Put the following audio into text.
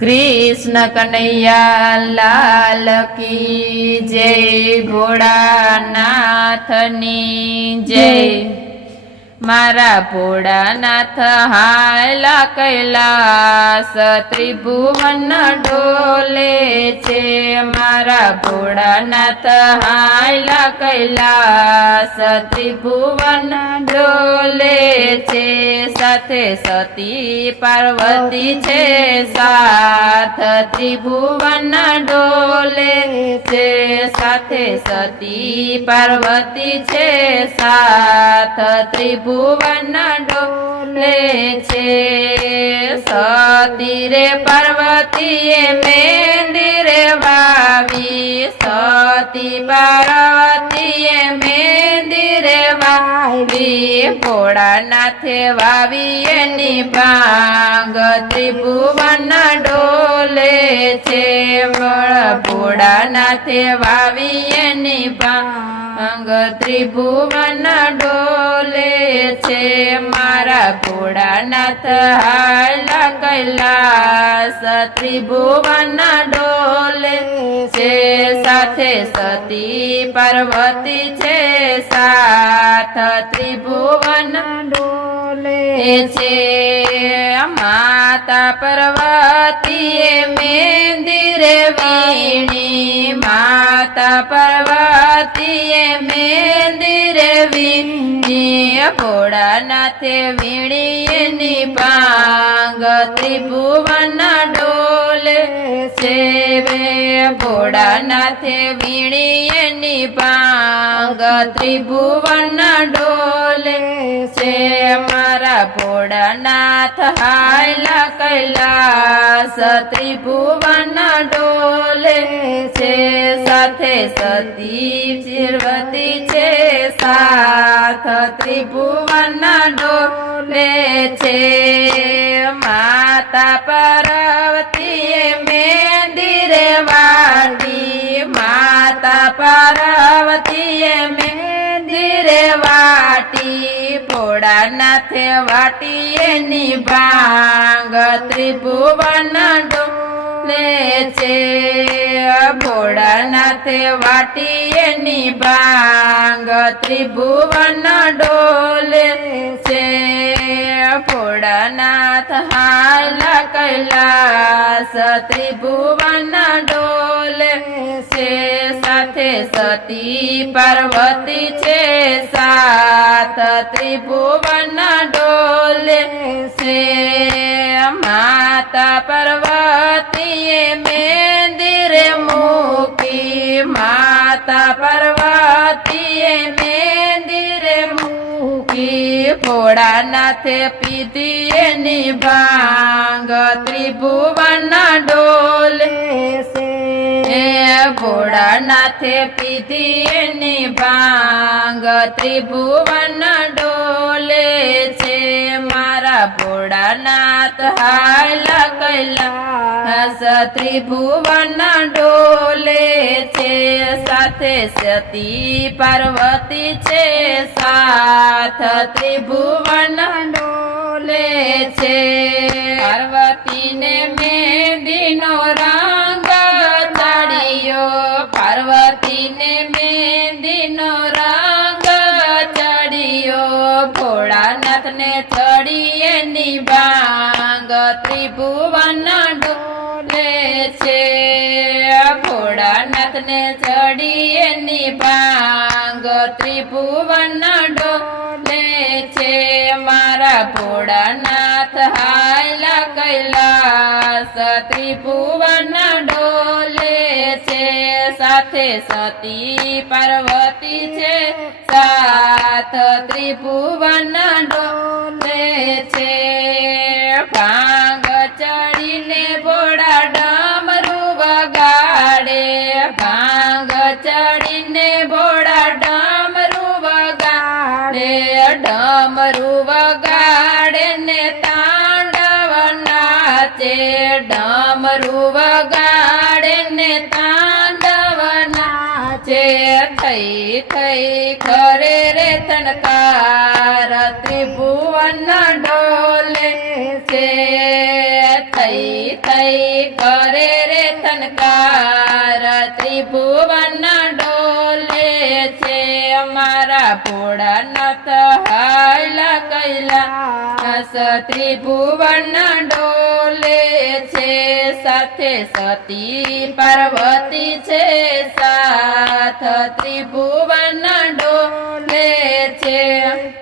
कृष्ण कन्हैया लाल की जय। भोळानाथनी जय। मारा भोळानाथ हायला कैलास त्रिभुवन डोले छे। मारा भोळानाथ हायला कैलास त्रिभुवन डोले छे। साथे सती पार्वती छे साथ त्रिभुवन डोले छे। साथे सती पार्वती छे साथ त्रिभुवन डोले छे। सती रे पार्वतीए मेंदी रे वावी। सती पार्वतीए मेंदी रे वावी। भोळानाथे वावी एनी भांग त्रिभुवन डोले छे। भोळानाथे वावी एनी भांग त्रिभुवन डोले छे। मारा भोळानाथ हायला कैलास त्रिभुवन डोले छे। साथे सती पार्वती छे साथ त्रिभुवन डोले छे। माता पार्वतीए मेंदी रे वीणी। माता पार्वतीए मेंदी रे वीणी। भोळानाथे वीणी एनी भांग त्रिभुवन डोले छे। भोळानाथे वीणी एनी भांग त्रिभुवन डोले छे। मारा भोळानाथ हायला कैलास त्रिभुवन डोले छे। साथे सती पार्वती छे साथ त्रिभुवन डोले छे। माता पार्वतीए मेंदी रे वाटी। माता पार्वतीए मेंदी रे वाटी। भोळानाथे वाटी एनी भांग त्रिभुवन डोले छे। भोळानाथे वाटी एनी भांग त्रिभुवन डोले छे। भोळानाथ हायला कैलास त्रिभुवन डोले छे। साथे सती पार्वती छे साथ त्रिभुवन डोले छे। माता पार्वतीए मेंदी रे मूकी। माता पार्वतीए मेंदी रे मूकी। भोळानाथे पीधी एनी भांग त्रिभुवन डोले छे। भोळानाथे पीधी एनी भांग त्रिभुवन डोले छे। मारा भोळानाथ हायला कैलास त्रिभुवन डोले छे। साथे सती पार्वती छे साथ त्रिभुवन डोले छे। पार्वती ने मेंदीनो रंग चढ़ियो। पार्वती ने मेंदीनो रंग चढ़ियो। भोळानाथ ने चढ़ी एनी भांग त्रिभुवन डोले छे। भोळानाथ ने चढ़ी एनी भांग त्रिभुवन डोले छे। मारा भोळानाथ हायला कैलास त्रिभुवन डोले छे। साथे सती पार्वती छे साथ त्रिभुवन डोले छे। भांग चढ़ीने भोळा डमरू वगाड़े। भांग चढ़ीने भोळा डमरू वगाड़े। डमरू वगाड़े ने तांडव नाचे। डमरू वगाड़े ने तांडव नाचे। थई थई करे रे तनकार त्रिभुवन डोले छे। थई થઈ કરે રે થનકાર ત્રિભુવન ડોલે છે અમારા ભોળાનાથ હાયલા કૈલાસ ત્રિભુવન ડોલે છે સાથે સતી પાર્વતી છે સાથ ત્રિભુવન